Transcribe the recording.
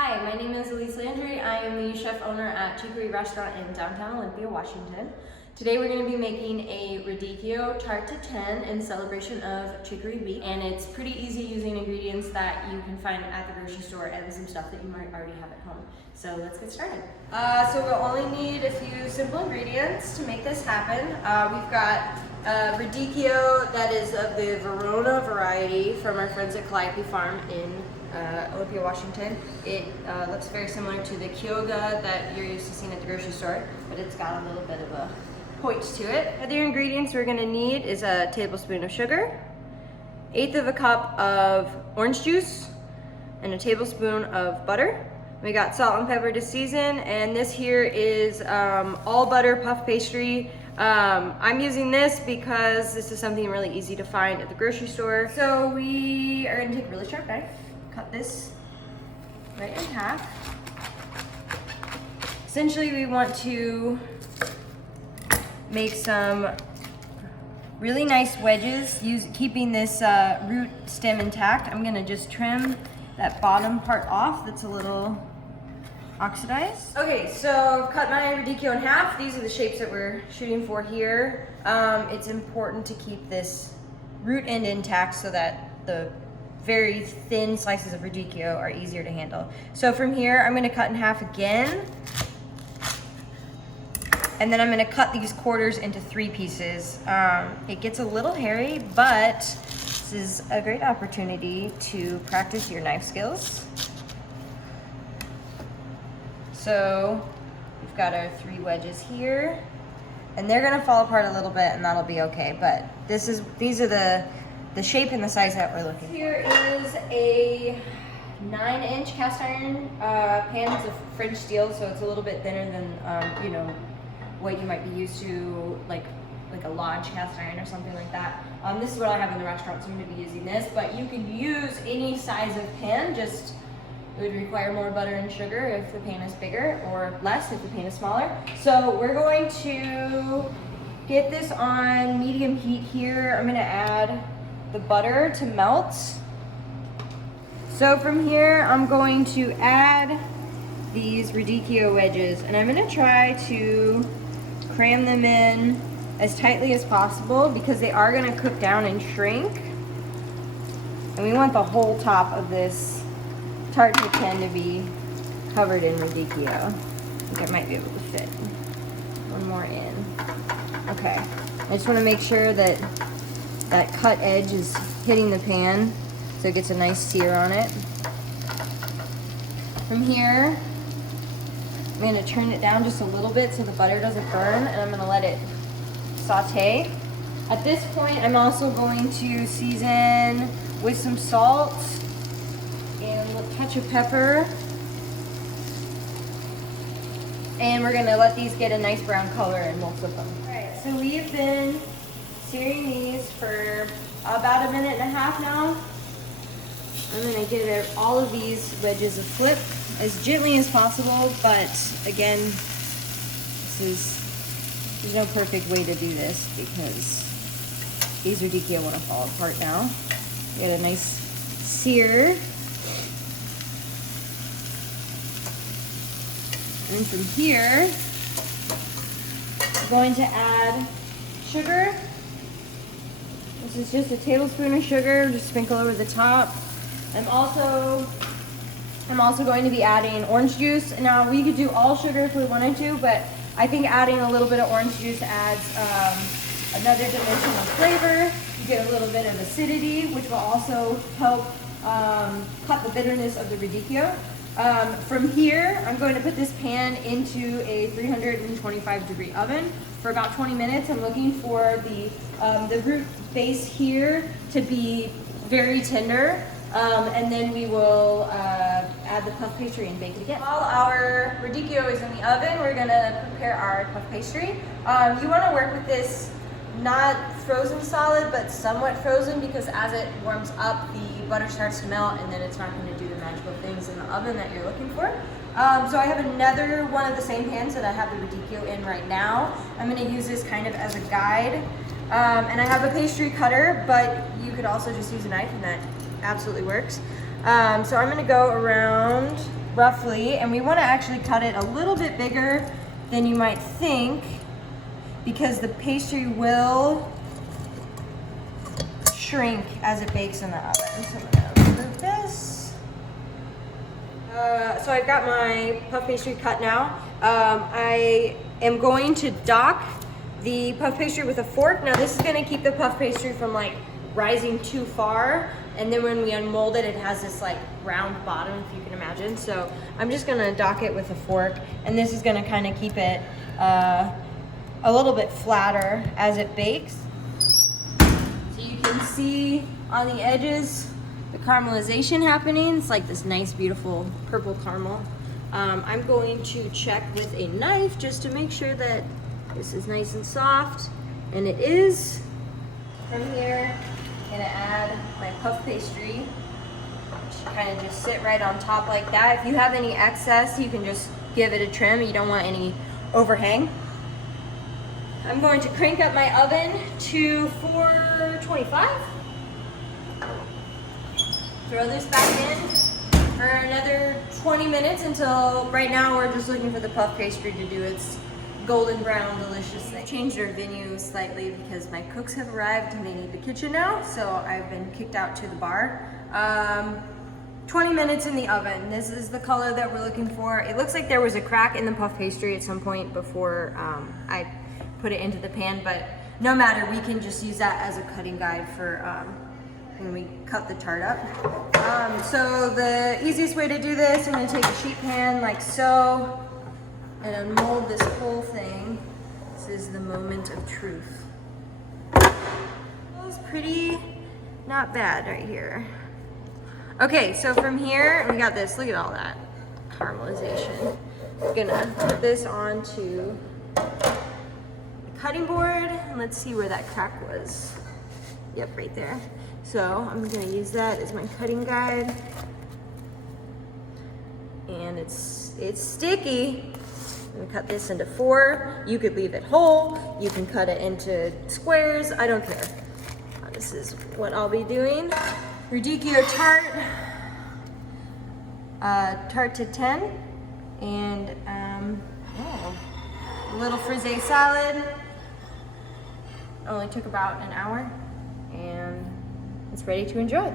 Hi, my name is Elise Landry. I am the chef owner at Chicory restaurant in downtown Olympia, Washington. Today we're going to be making a Radicchio Tarte Tatin in celebration of Chicory Week, and it's pretty easy using ingredients that you can find at the grocery store and some stuff that you might already have at home. So let's get started. So we'll only need a few simple ingredients to make this happen. We've got Radicchio that is of the Verona variety from our friends at Calliope Farm in Olympia, Washington. It looks very similar to the Kyoga that you're used to seeing at the grocery store, but it's got a little bit of a point to it. Other ingredients we're gonna need is a tablespoon of sugar, 1/8 of a cup of orange juice, and a tablespoon of butter. We got salt and pepper to season, and this here is all butter puff pastry. I'm using this because this is something really easy to find at the grocery store. So we are gonna take a really sharp knife, cut this right in half. Essentially, we want to make some really nice wedges, keeping this root stem intact. I'm gonna just trim that bottom part off that's a little oxidized. Okay, so I've cut my Radicchio in half. These are the shapes that we're shooting for here. It's important to keep this root end intact so that the very thin slices of Radicchio are easier to handle. So from here, I'm gonna cut in half again. And then I'm gonna cut these quarters into 3 pieces. It gets a little hairy, but this is a great opportunity to practice your knife skills. So we've got our 3 wedges here, and they're gonna fall apart a little bit, and that'll be okay. But these are the shape and the size that we're looking for. Here is a 9-inch cast iron pan. It's a French steel, so it's a little bit thinner than what you might be used to, like a Lodge cast iron or something like that. This is what I have in the restaurant, so I'm going to be using this. But you could use any size of pan. Just it would require more butter and sugar if the pan is bigger, or less if the pan is smaller. So we're going to get this on medium heat here. I'm going to add the butter to melt. So from here, I'm going to add these Radicchio wedges, and I'm going to try to cram them in as tightly as possible because they are going to cook down and shrink. And we want the whole top of this Tarte Tatin to be covered in Radicchio. I think I might be able to fit one more in. Okay. I just want to make sure that that cut edge is hitting the pan so it gets a nice sear on it. From here, I'm going to turn it down just a little bit so the butter doesn't burn, and I'm going to let it saute. At this point, I'm also going to season with some salt and a touch of pepper. And we're going to let these get a nice brown color, and we'll flip them. Alright, so we've been searing these for about 1.5 minutes now. I'm going to give all of these wedges a flip as gently as possible, but again, there's no perfect way to do this because these Radicchio want to fall apart now. We got a nice sear. And from here, I'm going to add sugar. This is just a tablespoon of sugar, just sprinkle over the top. I'm also going to be adding orange juice. Now, we could do all sugar if we wanted to, but I think adding a little bit of orange juice adds another dimension of flavor. You get a little bit of acidity, which will also help cut the bitterness of the Radicchio. From here, I'm going to put this pan into a 325-degree oven for about 20 minutes. I'm looking for the root base here to be very tender. And then we will add the puff pastry and bake it again. While our Radicchio is in the oven, we're gonna prepare our puff pastry. You wanna work with this not frozen solid, but somewhat frozen, because as it warms up, the butter starts to melt, and then it's not gonna do the magical things in the oven that you're looking for. So I have another one of the same pans that I have the Radicchio in right now. I'm gonna use this kind of as a guide. And I have a pastry cutter, but you could also just use a knife, and that absolutely works. So I'm gonna go around roughly, and we want to actually cut it a little bit bigger than you might think, because the pastry will shrink as it bakes in the oven. So I'm gonna remove this. So I've got my puff pastry cut now. I am going to dock the puff pastry with a fork. Now this is gonna keep the puff pastry from like rising too far, and then when we unmold it, it has this like round bottom, if you can imagine. So I'm just gonna dock it with a fork, and this is gonna kind of keep it a little bit flatter as it bakes. So you can see on the edges the caramelization happening. It's like this nice, beautiful purple caramel. I'm going to check with a knife just to make sure that this is nice and soft, and it is. From here, I'm gonna add my puff pastry, which kind of just sit right on top like that. If you have any excess, you can just give it a trim. You don't want any overhang. I'm going to crank up my oven to 425. Throw this back in for another 20 minutes until, right now we're just looking for the puff pastry to do its golden brown delicious thing. Changed our venue slightly because my cooks have arrived and they need the kitchen now, so I've been kicked out to the bar. 20 minutes in the oven. This is the color that we're looking for. It looks like there was a crack in the puff pastry at some point before I put it into the pan, but no matter, we can just use that as a cutting guide for when we cut the tart up. So the easiest way to do this, I'm gonna take a sheet pan like so and unmold this whole thing. This is the moment of truth. It's pretty not bad right here. Okay, so from here, we got this, look at all that caramelization. I'm gonna put this onto the cutting board, and let's see where that crack was. Yep, right there. So I'm gonna use that as my cutting guide. And it's sticky. I'm gonna cut this into 4. You could leave it whole. You can cut it into squares. I don't care. This is what I'll be doing. Radicchio tart, Tarte Tatin, and a little frisee salad. Only took about an hour, and it's ready to enjoy.